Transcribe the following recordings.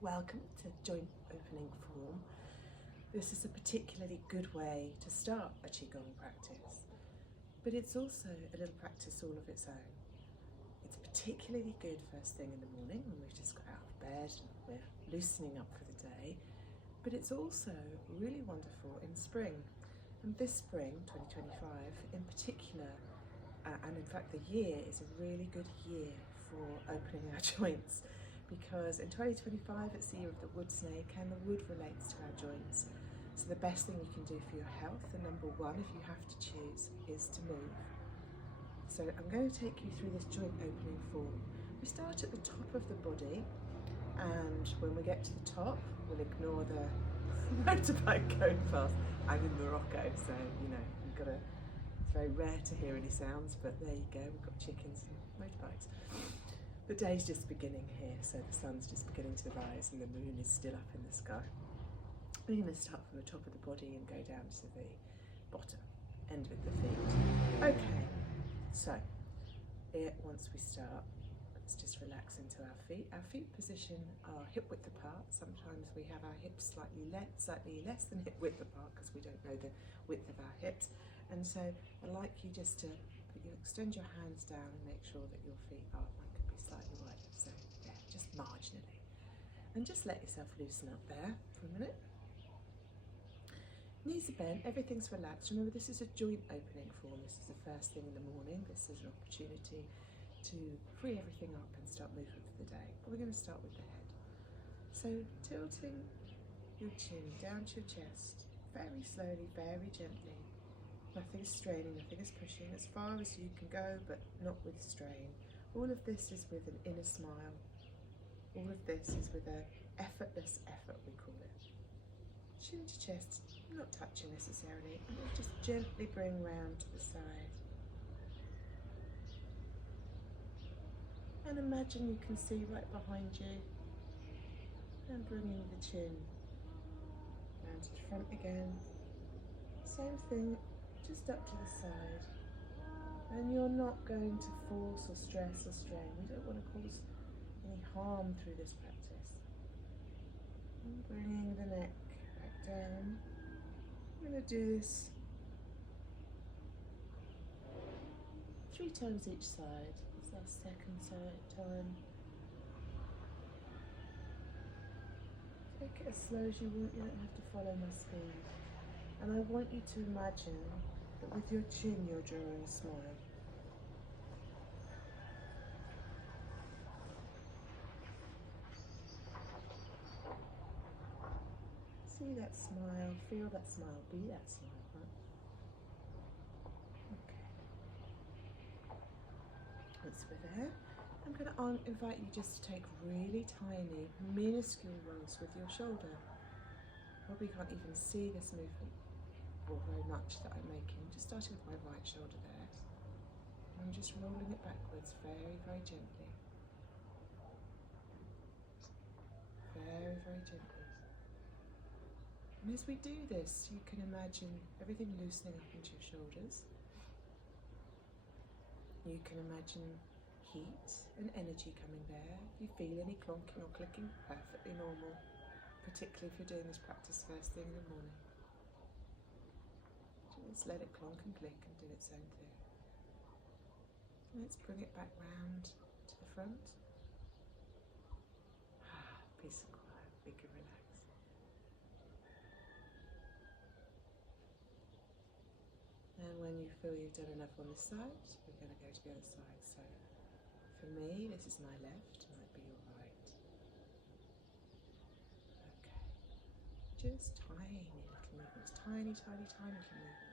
Welcome to joint opening form. This is a particularly good way to start a Qi Gong practice, but it's also a little practice all of its own. It's particularly good first thing in the morning when we've just got out of bed and we're loosening up for the day, but it's also really wonderful in spring. And this spring, 2025 in particular, and in fact the year is a really good year for opening our joints, because in 2025 it's the year of the wood snake and the wood relates to our joints. So the best thing you can do for your health, the number one if you have to choose, is to move. So I'm going to take you through this joint opening form. We start at the top of the body, and when we get to the top we'll ignore the motorbike going past. I'm in Morocco, so you know, it's very rare to hear any sounds, but there you go, we've got chickens and motorbikes. The day's just beginning here, so the sun's just beginning to rise and the moon is still up in the sky. We're going to start from the top of the body and go down to the bottom, end with the feet. Okay, so here, once we start, let's just relax into our feet. Our feet position are hip width apart. Sometimes we have our hips slightly less than hip width apart because we don't know the width of our hips. And so I'd like you just to extend your hands down and make sure that your feet are slightly wider, so yeah, just marginally. And just let yourself loosen up there for a minute. Knees are bent, everything's relaxed. Remember, this is a joint opening form. This is the first thing in the morning. This is an opportunity to free everything up and start moving for the day. But we're going to start with the head. So tilting your chin down to your chest, very slowly, very gently. Nothing is straining, nothing is pushing, as far as you can go, but not with strain. All of this is with an inner smile. All of this is with an effortless effort, we call it. Chin to chest, not touching necessarily, and then just gently bring round to the side. And imagine you can see right behind you, and bringing the chin round to the front again. Same thing, just up to the side. And you're not going to force or stress or strain. We don't want to cause any harm through this practice. And bringing the neck back down. I'm going to do this 3 times each side. It's our second time. Take it as slow as you want. You don't have to follow my speed. And I want you to imagine that with your chin you're drawing a smile. See that smile, feel that smile, be that smile, huh? Okay. Once we're there, I'm going to invite you just to take really tiny, minuscule rolls with your shoulder. Probably can't even see this movement or very much that I'm making. Just starting with my right shoulder there. I'm just rolling it backwards very, very gently. Very, very gently. And as we do this, you can imagine everything loosening up into your shoulders. You can imagine heat and energy coming there. If you feel any clonking or clicking, perfectly normal, particularly if you're doing this practice first thing in the morning. Just let it clonk and click and do its own thing. Let's bring it back round to the front. Peace and quiet, we can relax. And when you feel you've done enough on this side, we're going to go to the other side. So for me, this is my left, might be your right. Okay. Just tiny little movements, tiny, tiny, tiny little movements.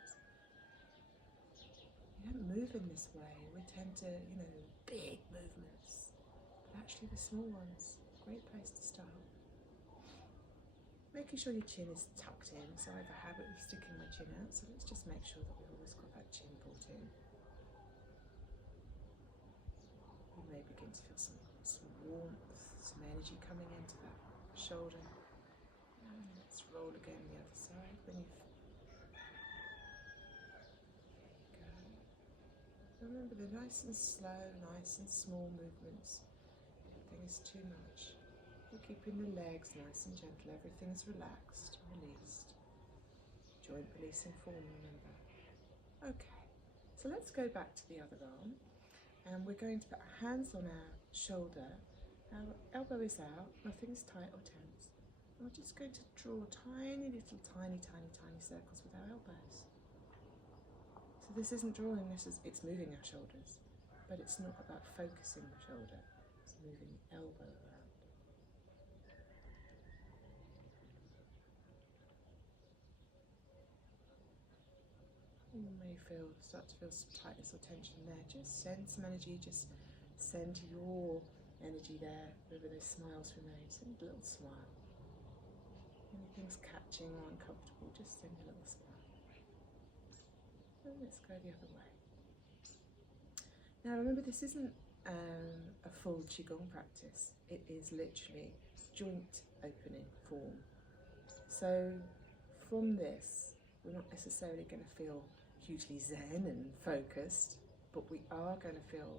You don't move in this way. We tend to, big movements. But actually the small ones, great place to start. Making sure your chin is tucked in, so I have a habit of sticking my chin out, so let's just make sure that we've always got that chin pulled in. You may begin to feel some warmth, some energy coming into that shoulder. And let's roll again the other side. When you've... There you go. Remember, they're nice and slow, nice and small movements. Nothing is too much. We're keeping the legs nice and gentle. Everything's relaxed, released. Joint releasing form, remember. Okay, so let's go back to the other arm. And we're going to put our hands on our shoulder. Our elbow is out, nothing's tight or tense. And we're just going to draw tiny little, tiny circles with our elbows. So this isn't drawing, it's moving our shoulders. But it's not about focusing the shoulder, it's moving the elbow around. You may start to feel some tightness or tension there. Just send some energy, just send your energy there, wherever those smiles remain. Send a little smile. Anything's catching or uncomfortable, just send a little smile. And let's go the other way. Now remember, this isn't a full Qi Gong practice. It is literally joint opening form. So from this, we're not necessarily going to feel hugely zen and focused, but we are going to feel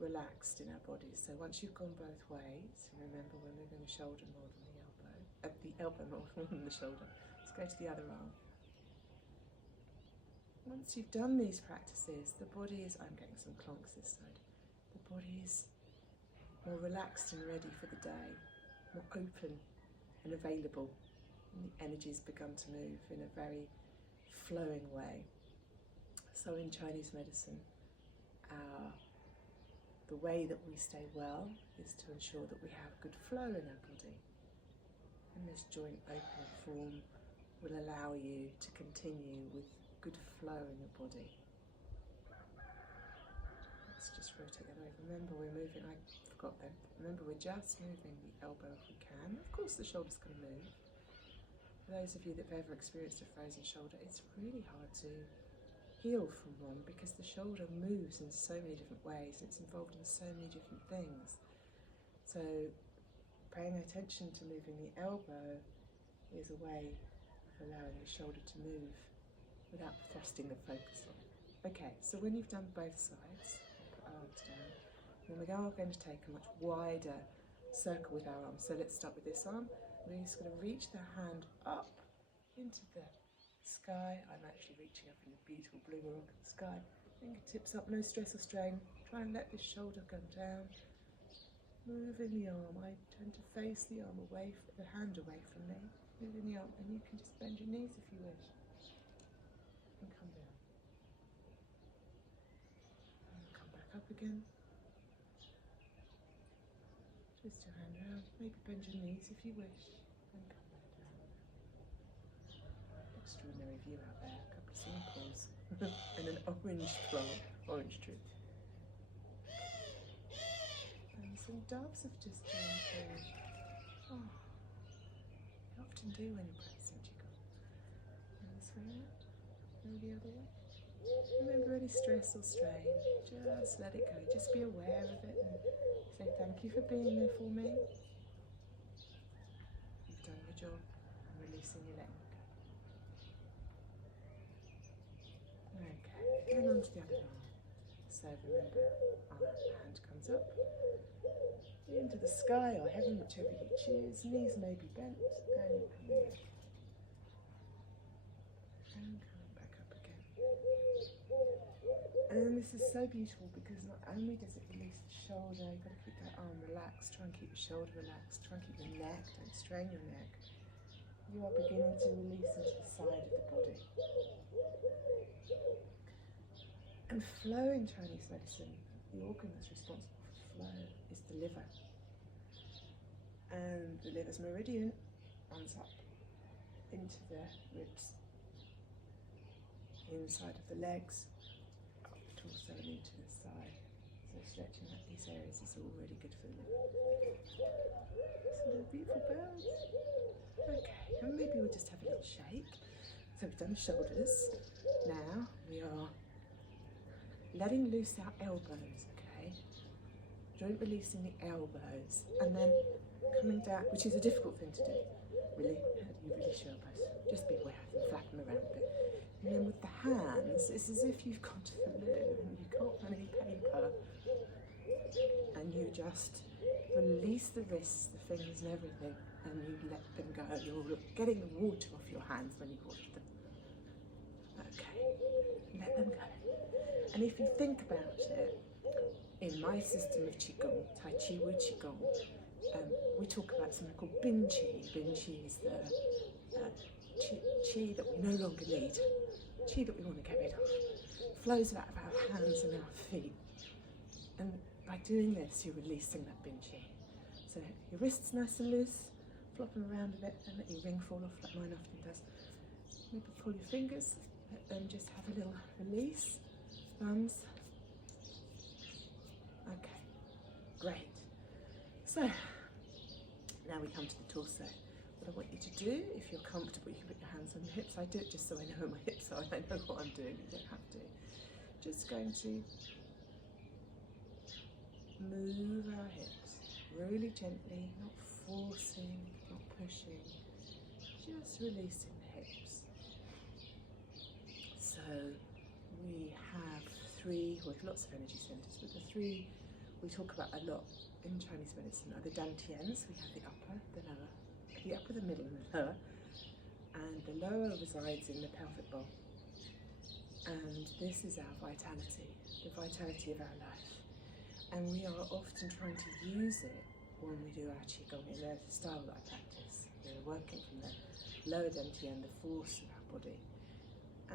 relaxed in our bodies. So once you've gone both ways, remember we're moving the shoulder more than the elbow more than the shoulder. Let's go to the other arm. Once you've done these practices, the body is, I'm getting some clonks this side, the body is more relaxed and ready for the day, more open and available, and the energy's begun to move in a very flowing way. So in Chinese medicine, the way that we stay well is to ensure that we have good flow in our body. And this joint opening form will allow you to continue with good flow in your body. Let's just rotate that over. Remember, we're moving, I forgot then. Remember, we're just moving the elbow if we can. Of course, the shoulder's going to move. For those of you that have ever experienced a frozen shoulder, it's really hard to heal from one because the shoulder moves in so many different ways. It's involved in so many different things. So paying attention to moving the elbow is a way of allowing the shoulder to move without thrusting the focus on it. Okay, so when you've done both sides, put our arms down, then we are going to take a much wider circle with our arms. So let's start with this arm. We're just going to reach the hand up into the sky. I'm actually reaching up in the beautiful blue Moroccan sky. Fingertips up, no stress or strain. Try and let this shoulder come down. Moving the arm. I tend to face the arm away, the hand away from me. Moving the arm, and you can just bend your knees if you wish. And come down. And come back up again. Twist your hand around. Maybe bend your knees if you wish. And come back down. Extraordinary view out there. A couple of swimming pools. And an orange plant, orange tree. And some doves have just come through. Oh, you often do when you're practicing Qi Gong. And this way out, and the other way. Remember any stress or strain, just let it go. Just be aware of it and say thank you for being there for me. You've done your job. I'm releasing you, letting it go. Okay, and on to the other arm. So remember, our hand comes up into the sky or heaven, whichever you choose. Knees may be bent, and come down. And coming back up again. And this is so beautiful because not only does it release the shoulder, you've got to keep that arm relaxed, try and keep your shoulder relaxed, try and keep your neck, don't strain your neck. You are beginning to release into the side of the body. And flow in Chinese medicine, the organ that's responsible for flow is the liver. And the liver's meridian runs up into the ribs, inside of the legs, up the torso and into the side. So stretching out these areas is already good for the liver. Some little beautiful birds. Okay, and maybe we'll just have a little shake. So we've done the shoulders. Now we are letting loose our elbows, okay? Joint releasing the elbows, and then coming down, which is a difficult thing to do. Really, how do you release your elbows? Just be aware of them, flap them around a bit. And then with the hands, it's as if you've gone to the loo and you can't find any paper, and you just release the wrists, the fingers and everything, and you let them go. You're getting the water off your hands when you wash them. Okay, let them go. And if you think about it, in my system of Qi Gong, Tai Chi Wu Qi Gong, we talk about something called Bin Qi. Bin Qi is the qi that we no longer need, qi that we want to get rid of, flows out of our hands and our feet. And by doing this, you're releasing that bin qi. So your wrists nice and loose, flop them around a bit, and let your ring fall off like mine often does. Maybe pull your fingers, let them just have a little release. Thumbs. Okay, great. So now we come to the torso. What I want you to do, if you're comfortable, you can put your hands on your hips. I do it just so I know where my hips are and I know what I'm doing. You don't have to. Just going to move our hips really gently, not forcing, not pushing, just releasing the hips. So we have three, with lots of energy centers, but the three we talk about a lot in Chinese medicine are the dantians. We have the upper, the lower, the upper, the middle and the lower, and the lower resides in the pelvic bowl. And this is our vitality, the vitality of our life. And we are often trying to use it when we do our Qigong in the style that I practice. We're working from the lower dantian, the force of our body.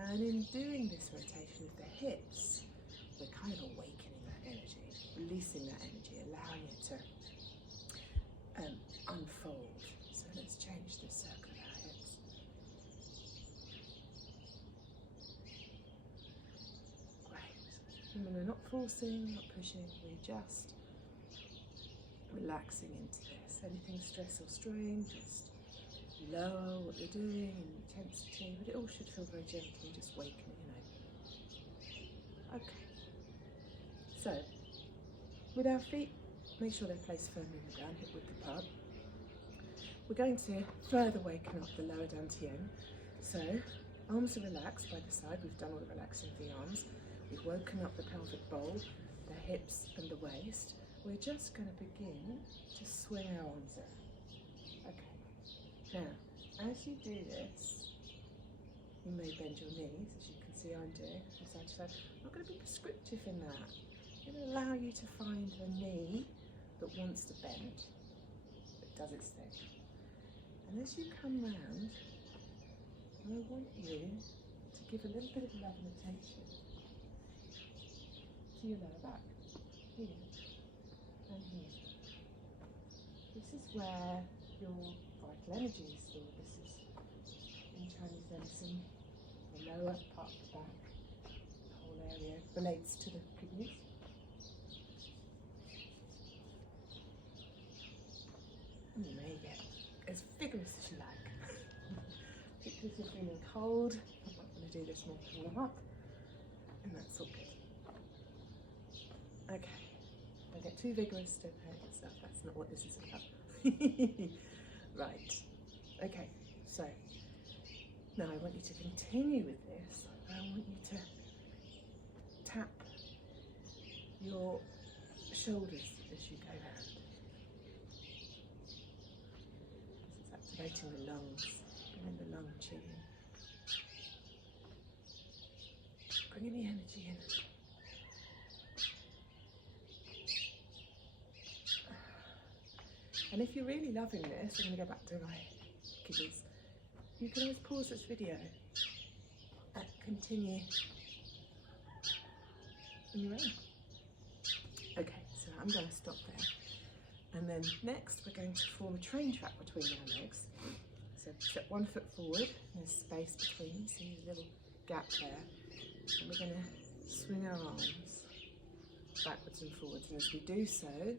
And in doing this rotation of the hips, we're kind of awakening that energy, releasing that energy, allowing it to unfold. So let's change the circle of our hips. Great. And we're not forcing, not pushing, we're just relaxing into this. Anything stress or strain, just lower what you're doing in intensity, but it all should feel very gentle, just wakening over. Okay. So, with our feet, make sure they're placed firmly on the ground, hip width apart. We're going to further waken up the lower dantian. So, arms are relaxed by the side. We've done all the relaxing of the arms. We've woken up the pelvic bowl, the hips and the waist. We're just going to begin to swing our arms in. Okay. Now, as you do this, you may bend your knees, as you can see I'm doing, from side to side. I'm not going to be prescriptive in that. I'm going to allow you to find the knee that wants to bend, that does its thing. And as you come round, I want you to give a little bit of love and attention to your lower back, here and here. This is where your vital energy is stored. This is, in Chinese medicine, the lower part of the back. The whole area relates to the kidneys. And you may get as vigorous as you like. Particularly if you're feeling cold, I'm not going to do this more to warm up, and that's all good. Okay, don't get too vigorous, don't hurt yourself, that's not what this is about. Right, okay, so now I want you to continue with this. I want you to tap your shoulders as you go round. This is activating the lungs, bringing the lung chi in, bringing the energy in. And if you're really loving this, I'm going to go back to my kiddies. You can always pause this video and continue on your own. Okay, so I'm going to stop there. And then next we're going to form a train track between our legs. So step 1 foot forward, there's space between, see a little gap there. And we're going to swing our arms backwards and forwards. And as we do so,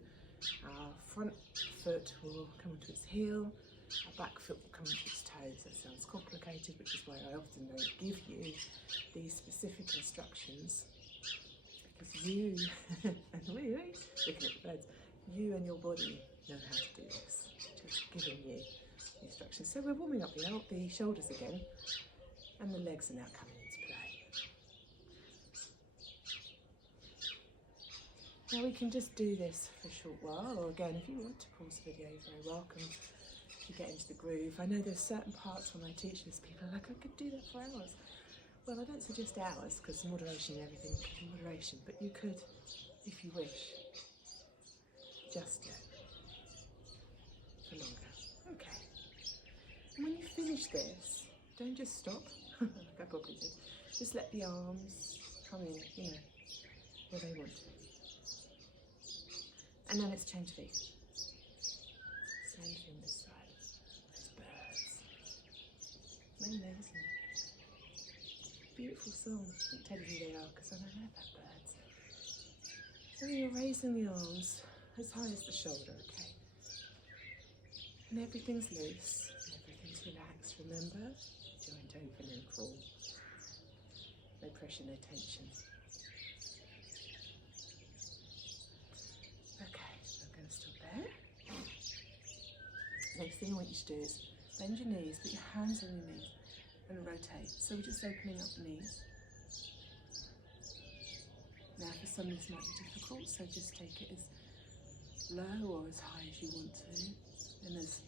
our front foot will come onto its heel, our back foot will come onto its toes. That sounds complicated, which is why I often don't give you these specific instructions, because you, and looking at the birds, you and your body know how to do this, just giving you the instructions. So we're warming up the shoulders again, and the legs are now coming into play. Now we can just do this for a short while, or again, if you want to pause the video, you're very welcome to get into the groove. I know there's certain parts when I teach this, people are like, I could do that for hours. Well, I don't suggest hours, because moderation and everything is moderation, but you could, if you wish, just do it for longer. Okay. And when you finish this, don't just stop, like I probably did. Just let the arms come in, you know, where they want to. And then it's change feet. Same thing this side. Those birds. Amazing. Beautiful song. I won't tell you who they are because I don't know about birds. And you're raising the arms as high as the shoulder, okay? And everything's loose, and everything's relaxed. Remember, joint open and full. No pressure, no tension. Okay, so I'm going to stop there. Next thing I want you to do is bend your knees, put your hands on your knees and rotate. So we're just opening up the knees. Now for some this might be difficult, so just take it as low or as high as you want to, and as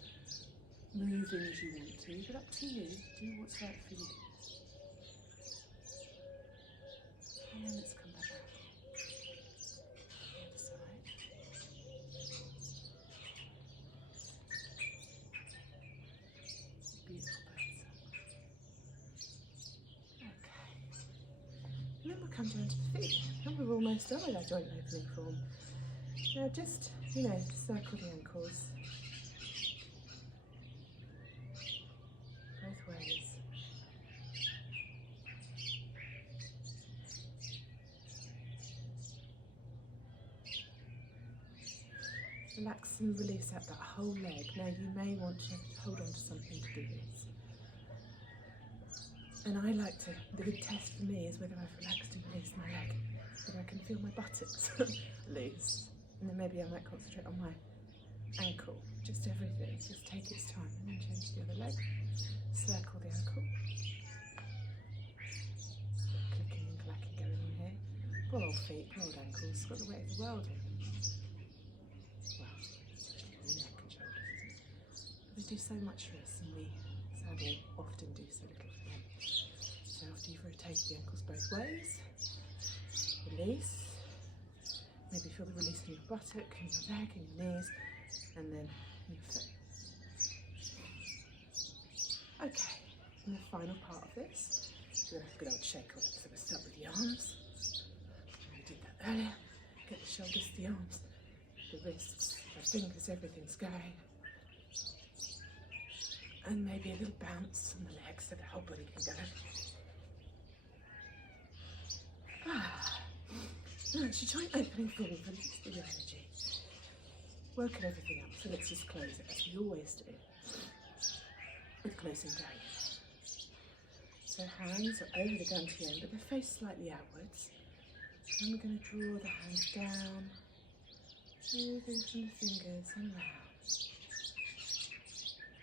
moving as you want to, but up to you. Do what's right for you. And then let's come back out. The other side. Beautiful bird song. Okay. And then we'll come down to the feet. And we're almost done with our joint opening form. Now just, you know, circle the ankles. Both ways. Relax and release out that whole leg. Now you may want to hold on to something to do this. And I like to, the good test for me is whether I've relaxed and released my leg, whether I can feel my buttocks loose. And then maybe I might concentrate on my ankle, just everything, just take its time. And then change the other leg, circle the ankle. Clicking and clacking going on here. Poor old feet, poor old ankles, got the weight of the world in. They do so much for us, and we sadly often do so little for them. So after you've rotated the ankles both ways, release. Maybe feel the release in your buttock, in your leg, in your knees, and then your foot. Okay, and the final part of this, we're going to have a good old shake on it. So we'll start with the arms. We did that earlier. Get the shoulders, the arms, the wrists, the fingers, everything's going. And maybe a little bounce on the legs so the whole body can go. That's your joint opening form, release the energy. Woken everything up, so let's just close it as we always do, with closing down. So hands are over the dantian, but they're faced slightly outwards. And we're going to draw the hands down, moving from the fingers and round.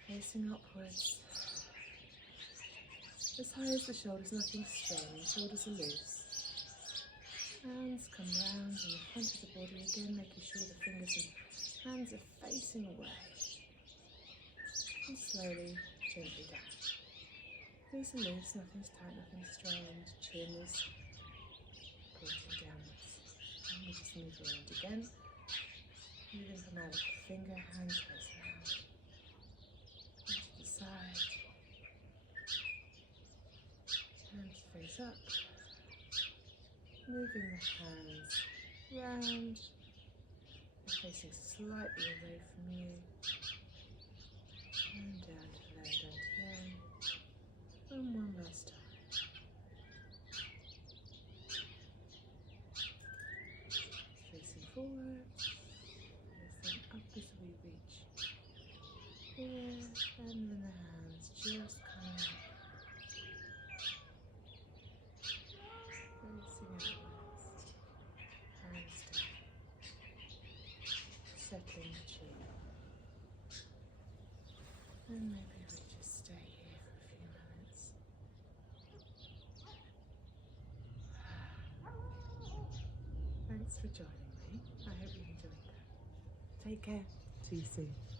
Facing upwards, as high as the shoulders, nothing straining, shoulders are loose. Hands come round in the front of the body again, making sure the fingers and hands are facing away. And slowly, gently down. Knees are loose, nothing's tight, nothing's strained, chin is pointing downwards. And we just move around again, moving from our little finger, hands face round. Side, hands face up, moving the hands round, and facing slightly away from you, and down to the lower dantian, and one last time. Facing forward, facing up as we reach here, and then the hands just coming up, facing outwards, hands down, settling the chin, and maybe we just stay here for a few moments. Thanks for joining me. Take care. See you soon.